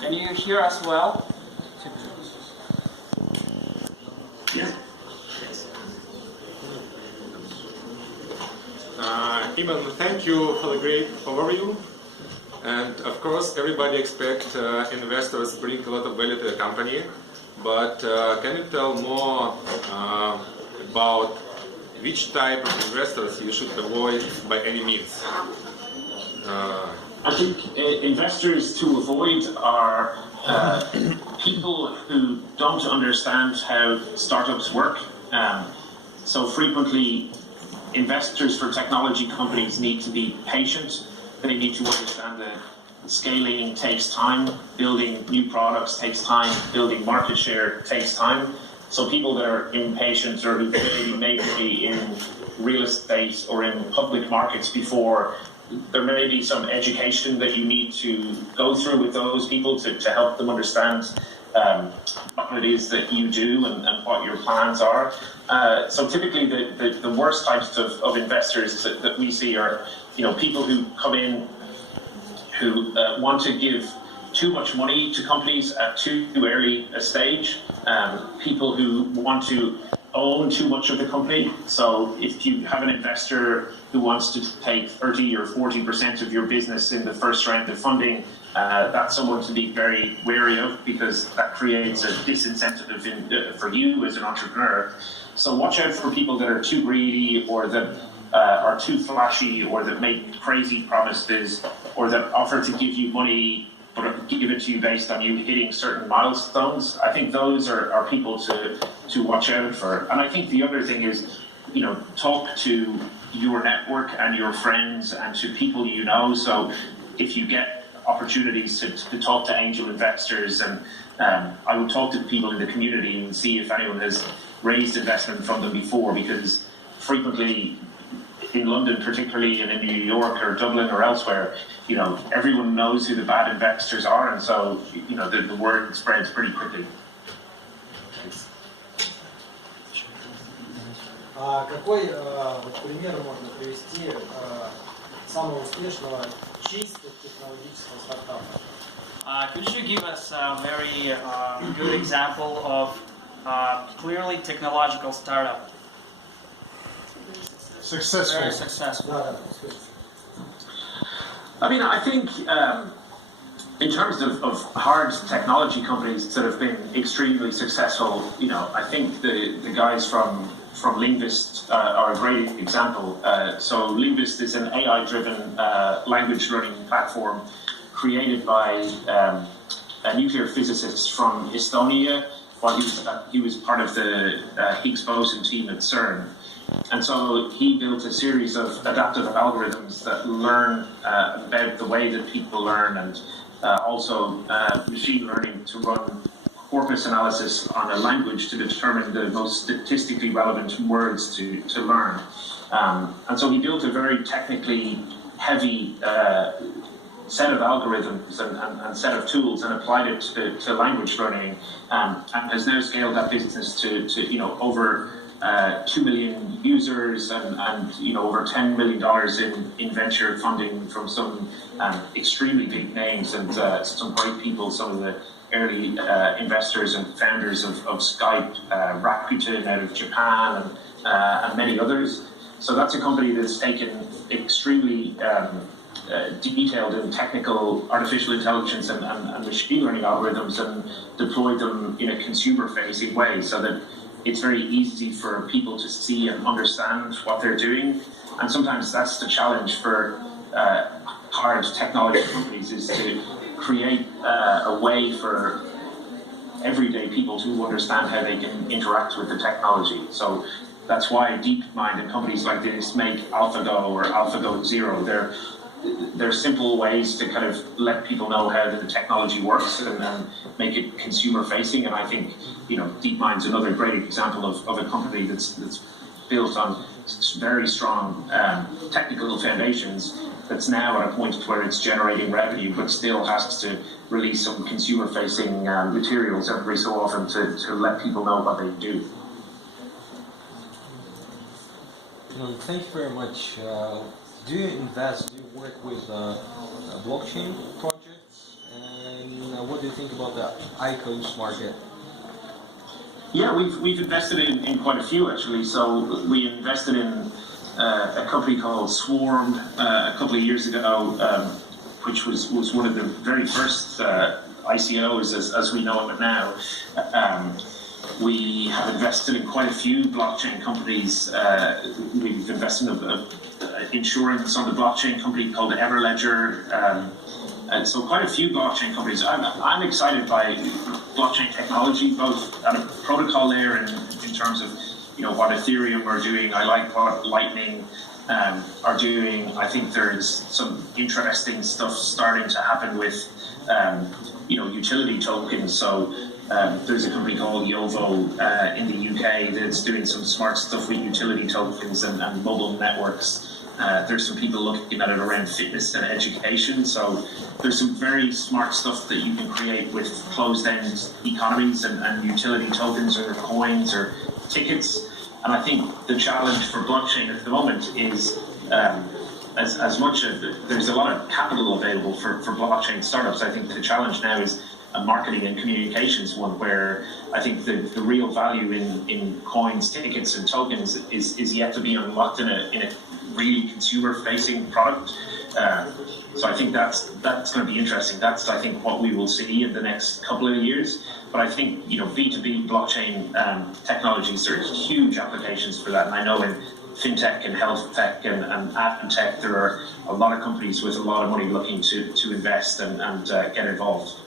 Can you hear us well? Yeah. Eamonn, thank you for the great overview. And of course, everybody expects investors bring a lot of value to the company. But can you tell more about which type of investors you should avoid by any means? I think investors to avoid are people who don't understand how startups work. So frequently, investors for technology companies need to be patient. They need to understand that scaling takes time, building new products takes time, building market share takes time. So people that are impatient or who maybe in real estate or in public markets before, there may be some education that you need to go through with those people to help them understand what it is that you do and what your plans are. So typically the worst types of investors that we see are people who come in who want to give too much money to companies at too early a stage, people who want to own too much of the company. So if you have an investor who wants to take 30 or 40% of your business in the first round of funding, that's someone to be very wary of, because that creates a disincentive for you as an entrepreneur. So watch out for people that are too greedy, or that are too flashy, or that make crazy promises, or that offer to give you money but give it to you based on you hitting certain milestones. I think those are people to watch out for. And I think the other thing is, talk to your network and your friends and to people you know. So if you get opportunities to talk to angel investors, and I would talk to people in the community and see if anyone has raised investment from them before, because frequently in London particularly, and in New York or Dublin or elsewhere, everyone knows who the bad investors are, and so the word spreads pretty quickly. Какой пример можно привести самого успешного чисто технологического стартапа? Could you give us a very good example of clearly technological startup? Successful. Very successful. I mean, I think in terms of hard technology companies that have been extremely successful, I think the guys from Linguist are a great example. So Linguist is an AI-driven language learning platform created by a nuclear physicist from Estonia while he was part of the Higgs boson team at CERN. And so he built a series of adaptive algorithms that learn about the way that people learn, and also machine learning to run corpus analysis on a language to determine the most statistically relevant words to learn. And so he built a very technically heavy set of algorithms and set of tools and applied it to language learning, and has now scaled that business to over 2 million users and over $10 million in venture funding from some extremely big names and some great people, some of the early investors and founders of Skype, Rakuten out of Japan, and many others. So that's a company that's taken extremely detailed and technical artificial intelligence and machine learning algorithms and deployed them in a consumer-facing way, so that it's very easy for people to see and understand what they're doing. And sometimes that's the challenge for hard technology companies, is to create a way for everyday people to understand how they can interact with the technology. So that's why DeepMind and companies like this make AlphaGo or AlphaGo Zero. They're simple ways to kind of let people know how the technology works and make it consumer facing. And I think DeepMind's another great example of a company that's built on very strong technical foundations, that's now at a point where it's generating revenue, but still has to release some consumer facing materials every so often to let people know what they do. Thank you very much. Do you invest, do you work with blockchain projects, and what do you think about the ICOs market? Yeah, we've invested in quite a few actually. So we invested in a company called Swarm a couple of years ago, which was one of the very first ICOs as we know it now. We have invested in quite a few blockchain companies. We've invested in insurance on the blockchain company called Everledger. And so quite a few blockchain companies. I'm excited by blockchain technology, both at a protocol layer and in terms of what Ethereum are doing. I like what Lightning are doing. I think there's some interesting stuff starting to happen with utility tokens. So there's a company called Yovo in the UK that's doing some smart stuff with utility tokens and mobile networks. There's some people looking at it around fitness and education. So there's some very smart stuff that you can create with closed-end economies and utility tokens or coins or tickets. And I think the challenge for blockchain at the moment is as much as there's a lot of capital available for blockchain startups. I think the challenge now is a marketing and communications one, where I think the real value in coins, tickets, and tokens is yet to be unlocked in a really consumer-facing product. So I think that's going to be interesting. That's, I think, what we will see in the next couple of years. But I think B2B blockchain technologies, there's huge applications for that. And I know in fintech and health tech and ad tech, there are a lot of companies with a lot of money looking to invest and get involved.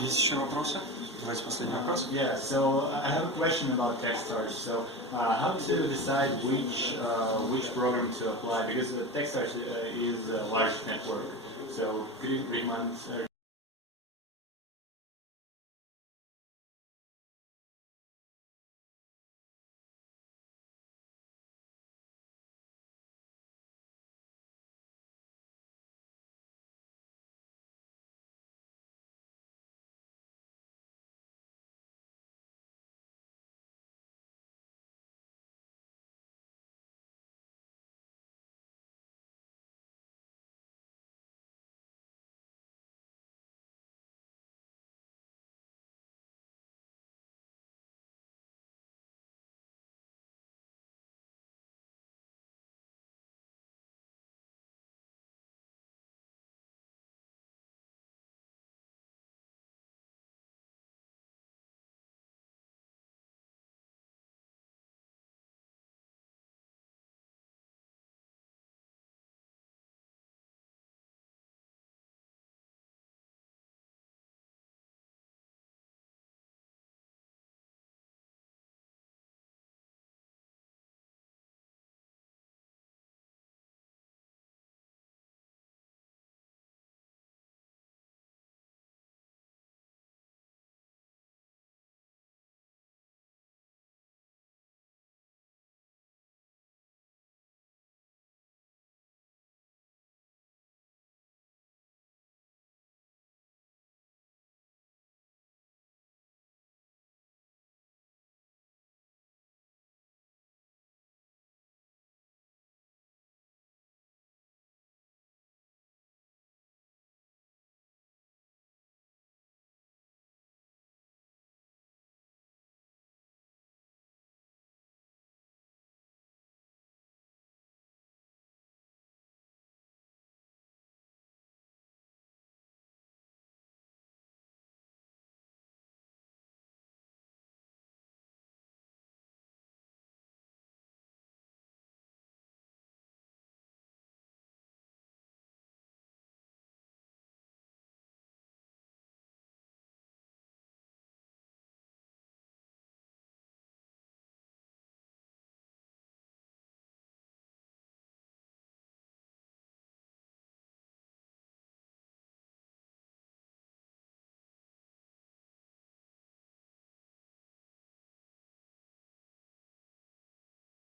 Есть еще вопросы? Давайте последний вопрос. Yeah, so I have a question about TECHSTARS. So how to decide which program to apply? Because TECHSTARS is a large network. So could you